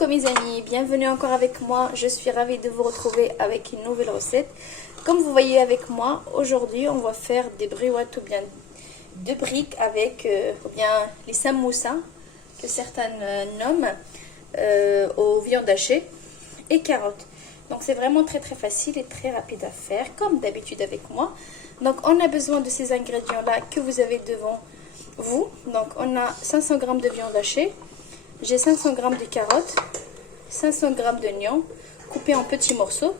Coucou mes amis, bienvenue encore avec moi. Je suis ravie de vous retrouver avec une nouvelle recette. Comme vous voyez avec moi, aujourd'hui on va faire des briouates ou bien de briques avec ou bien les samoussas que certains nomment aux viandes hachées et carottes. Donc c'est vraiment très facile et très rapide à faire comme d'habitude avec moi. Donc on a besoin de ces ingrédients là que vous avez devant vous. Donc on a 500 g de viande hachée. J'ai 500 g de carottes, 500 g d'oignons coupés en petits morceaux,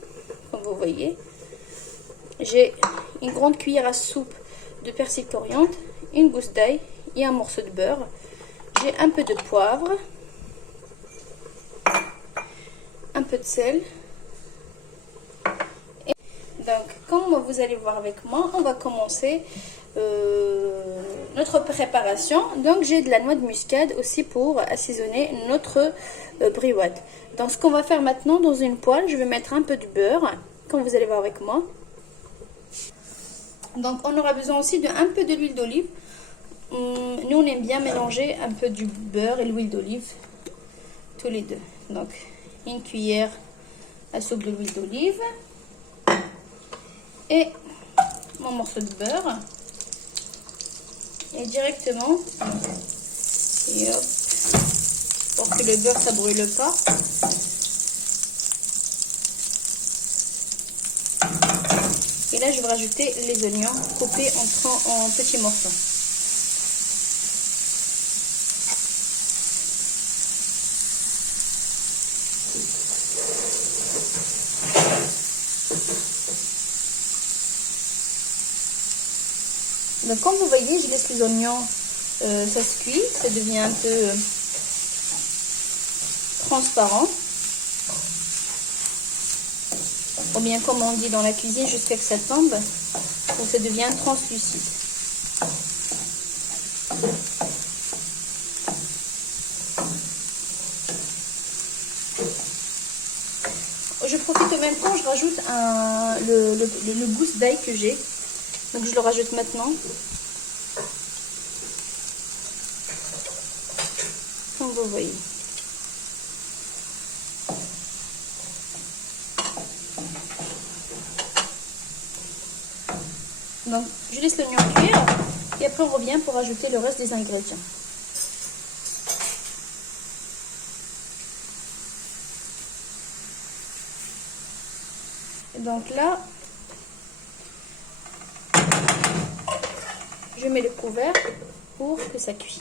comme vous voyez. J'ai une grande cuillère à soupe de persil coriandre, une gousse d'ail et un morceau de beurre. J'ai un peu de poivre, un peu de sel. Et donc, comme vous allez voir avec moi, on va commencer notre préparation. Donc j'ai de la noix de muscade aussi pour assaisonner notre briouate. Donc ce qu'on va faire maintenant, dans une poêle, je vais mettre un peu de beurre, comme vous allez voir avec moi. Donc on aura besoin aussi d'un peu de l'huile d'olive. Nous on aime bien mélanger un peu du beurre et l'huile d'olive, tous les deux. Donc une cuillère à soupe de l'huile d'olive et mon morceau de beurre. Et directement, et hop, pour que le beurre ça brûle pas. Et là je vais rajouter les oignons coupés en petits morceaux. Donc comme vous voyez, je laisse les oignons, ça se cuit, ça devient un peu transparent. Ou bien comme on dit dans la cuisine, jusqu'à que ça tombe, ou ça devient translucide. Je profite en même temps, je rajoute le gousse d'ail que j'ai. Donc je le rajoute maintenant. Comme vous voyez. Donc je laisse l'oignon cuire et après on revient pour ajouter le reste des ingrédients. Et donc là, je mets le couvert pour que ça cuise.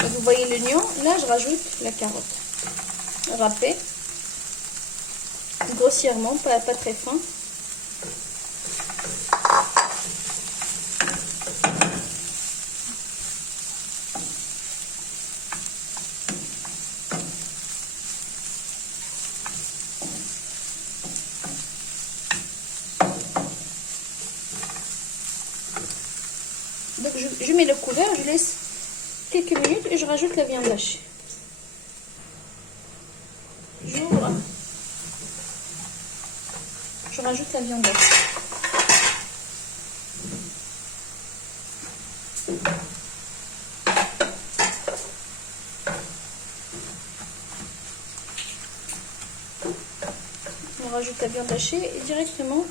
Vous voyez l'oignon, là je rajoute la carotte râpée, grossièrement, pas très fin. Donc je mets le couvert, je laisse quelques minutes et je rajoute la viande hachée. J'ouvre. Je rajoute la viande hachée. On rajoute la viande hachée et directement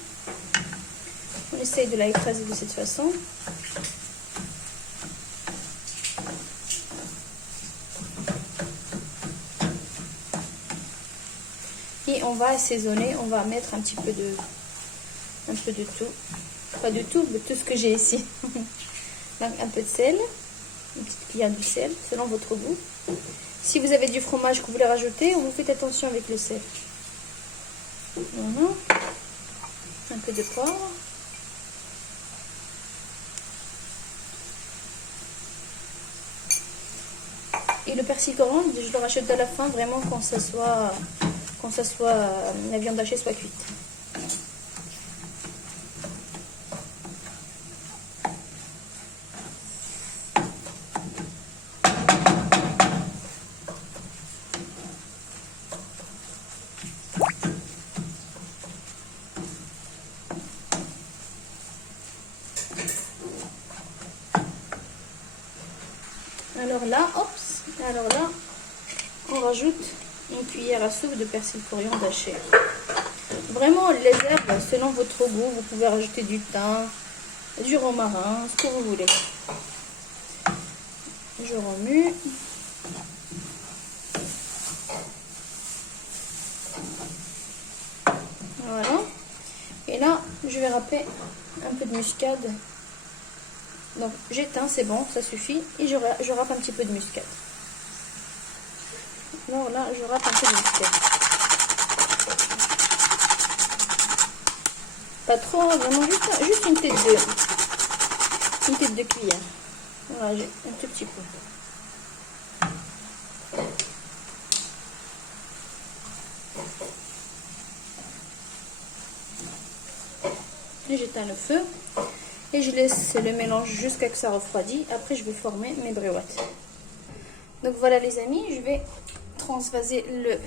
on essaye de la écraser de cette façon. Et on va assaisonner, on va mettre un peu de tout, pas de tout, mais tout ce que j'ai ici. Donc un peu de sel, une petite cuillère de sel, selon votre goût. Si vous avez du fromage que vous voulez rajouter, vous faites attention avec le sel. Voilà. Un peu de poivre. Et le persil coriandre, je le rachète à la fin, vraiment quand la viande hachée soit cuite. Alors là, on rajoute une cuillère à soupe de persil coriandre haché. Vraiment, les herbes, selon votre goût, vous pouvez rajouter du thym, du romarin, ce que vous voulez. Je remue. Voilà. Et là, je vais râper un peu de muscade. Donc, j'éteins, c'est bon, ça suffit. Et je râpe un petit peu de muscade. Alors là, je râpe un peu de muscade. Pas trop, vraiment juste une tête de cuillère. Voilà, j'ai un tout petit peu. Et j'éteins le feu et je laisse le mélange jusqu'à ce que ça refroidit. Après, je vais former mes bréouettes. Donc voilà les amis, je vais transvaser le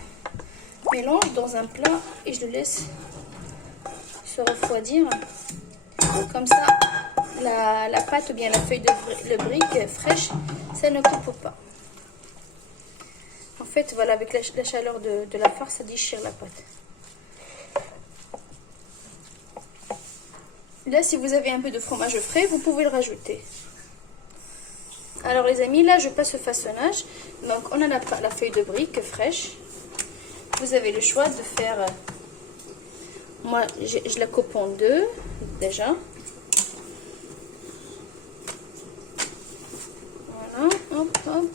mélange dans un plat et je le laisse se refroidir. Comme ça, la pâte ou bien la feuille de brique fraîche, ça ne coupe pas. En fait, voilà, avec la chaleur de la farce, ça déchire la pâte. Là, si vous avez un peu de fromage frais, vous pouvez le rajouter. Alors les amis, là, je passe au façonnage. Donc, on a la feuille de brique fraîche. Vous avez le choix de faire... moi, je la coupe en deux, déjà. Voilà, hop, hop.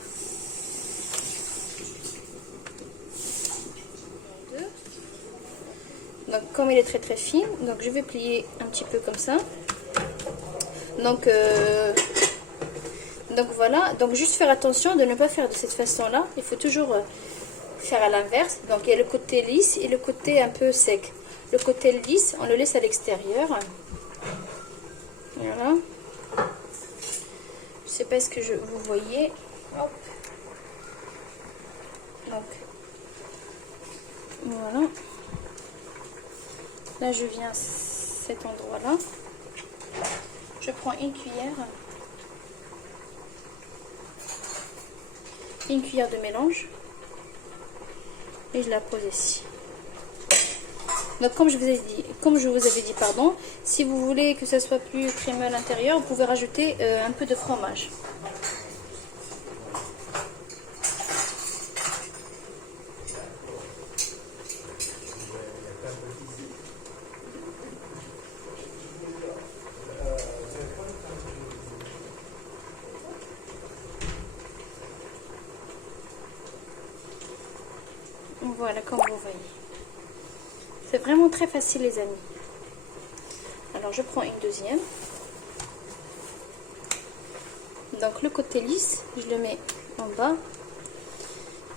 Donc, comme il est très très fin, donc je vais plier un petit peu comme ça. Donc voilà, donc juste faire attention de ne pas faire de cette façon-là. Il faut toujours faire à l'inverse. Donc il y a le côté lisse et le côté un peu sec. Le côté lisse, on le laisse à l'extérieur. Voilà. Je sais pas ce que vous voyez. Hop. Donc voilà. Là, je viens à cet endroit-là. Je prends une cuillère de mélange et je la pose ici. Donc, comme je vous avais dit, pardon, si vous voulez que ça soit plus crémeux à l'intérieur, vous pouvez rajouter un peu de fromage. Voilà, comme vous voyez. C'est vraiment très facile les amis. Alors je prends une deuxième. Donc le côté lisse, je le mets en bas.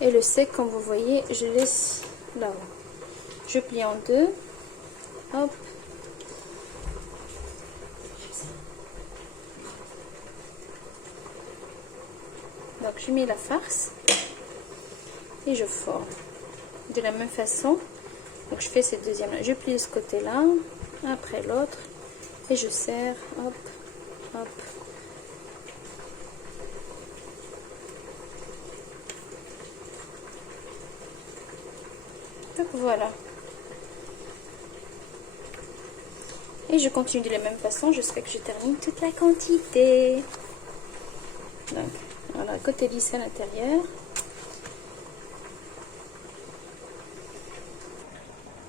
Et le sec, comme vous voyez, je laisse là-haut. Je plie en deux. Hop. Donc je mets la farce. Et je forme. De la même façon, donc je fais cette deuxième là, je plie ce côté là après l'autre et je serre, hop hop, donc voilà, et je continue de la même façon jusqu'à que je termine toute la quantité. Donc voilà, côté lisse à l'intérieur.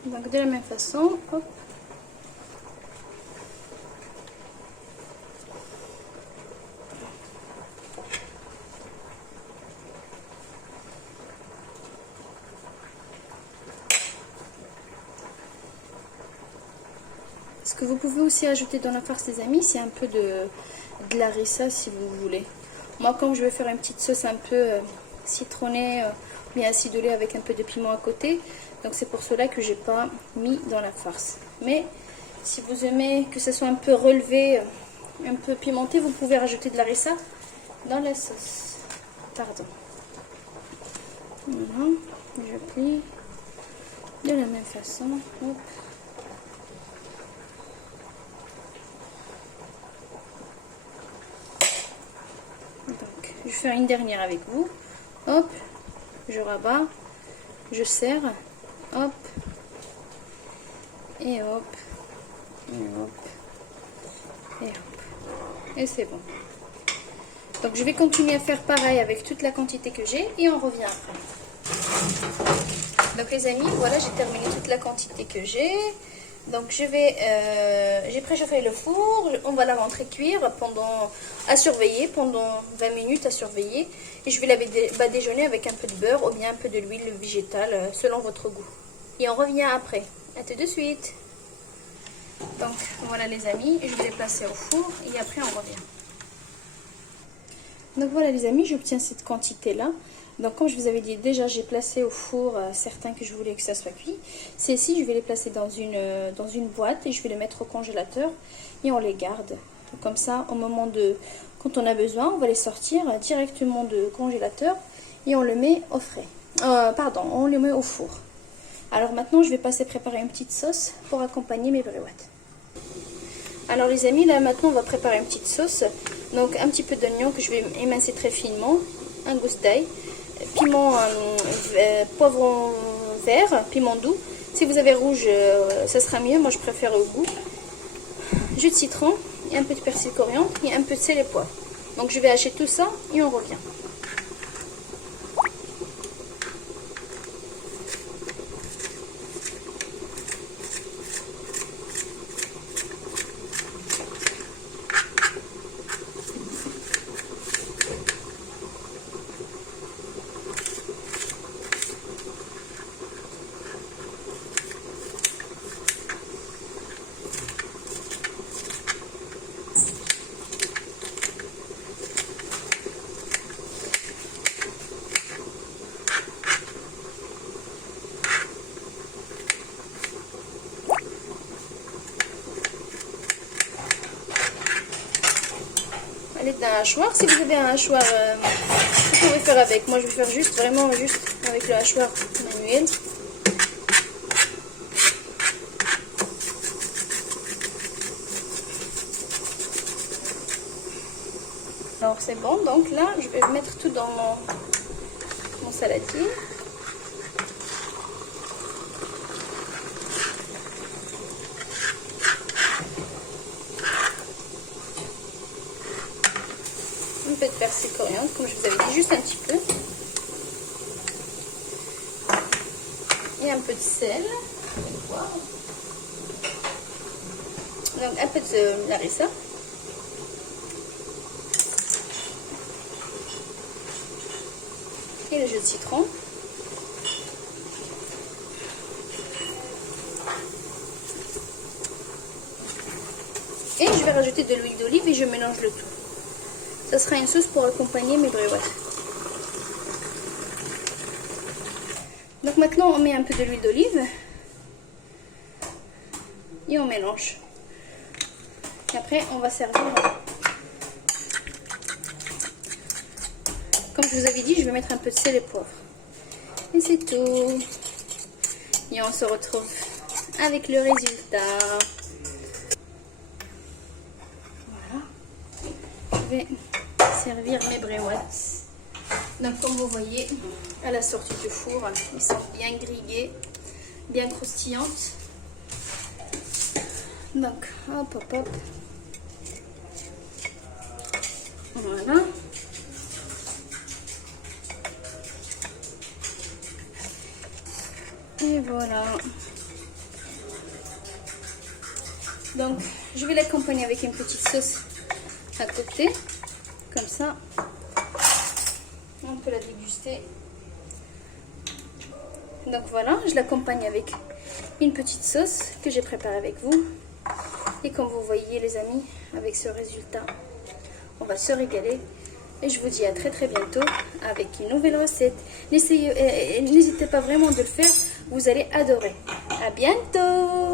Donc de la même façon, hop. Ce que vous pouvez aussi ajouter dans la farce les amis, c'est un peu de harissa si vous voulez. Moi comme je vais faire une petite sauce un peu citronnée, bien acidulée avec un peu de piment à côté, donc c'est pour cela que j'ai pas mis dans la farce. Mais si vous aimez que ce soit un peu relevé, un peu pimenté, vous pouvez rajouter de la harissa dans la sauce. Pardon. Voilà, je plie de la même façon. Hop. Donc vais faire une dernière avec vous. Hop, je rabats, je serre, hop, et hop, et hop, et hop. Et c'est bon. Donc je vais continuer à faire pareil avec toute la quantité que j'ai et on revient après. Donc les amis, voilà, j'ai terminé toute la quantité que j'ai. Donc j'ai préchauffé le four, on va la rentrer cuire à surveiller pendant 20 minutes à surveiller. Et je vais la badigeonner avec un peu de beurre ou bien un peu de l'huile végétale selon votre goût. Et on revient après. À tout de suite. Donc voilà les amis, je vais les placer au four et après on revient. Donc voilà les amis, j'obtiens cette quantité là. Donc comme je vous avais dit déjà, j'ai placé au four certains que je voulais que ça soit cuit. Celles-ci, je vais les placer dans une boîte et je vais les mettre au congélateur et on les garde. Comme ça, au moment quand on a besoin, on va les sortir directement du congélateur et on le met au frais. On le met au four. Alors maintenant, je vais passer préparer une petite sauce pour accompagner mes briouettes. Alors les amis, là maintenant, on va préparer une petite sauce. Donc un petit peu d'oignon que je vais émincer très finement, un gousse d'ail, piment, poivron vert, piment doux. Si vous avez rouge, ça sera mieux. Moi, je préfère au goût. Jus de citron et un peu de persil coriandre et un peu de sel et poivre. Donc, je vais hacher tout ça et on revient. D'un hachoir, si vous avez un hachoir, vous pouvez faire avec. Moi, je vais faire juste avec le hachoir manuel. Alors c'est bon, donc là, je vais mettre tout dans mon saladier. Un peu de persil coriandre, comme je vous avais dit, juste un petit peu. Et un peu de sel. Donc un peu de harissa. Et le jus de citron. Et je vais rajouter de l'huile d'olive et je mélange le tout. Ça sera une sauce pour accompagner mes briouettes. Donc maintenant on met un peu de l'huile d'olive et on mélange. Et après on va servir. Comme je vous avais dit, je vais mettre un peu de sel et poivre. Et c'est tout. Et on se retrouve avec le résultat. Voilà. Je vais servir mes briouettes. Donc comme vous voyez, à la sortie du four, ils sont bien grillés, bien croustillantes. Donc hop hop hop. Voilà. Et voilà. Donc je vais l'accompagner avec une petite sauce à côté. Comme ça, on peut la déguster. Donc voilà, je l'accompagne avec une petite sauce que j'ai préparée avec vous. Et comme vous voyez les amis, avec ce résultat, on va se régaler. Et je vous dis à très très bientôt avec une nouvelle recette. N'hésitez pas vraiment de le faire, vous allez adorer. À bientôt!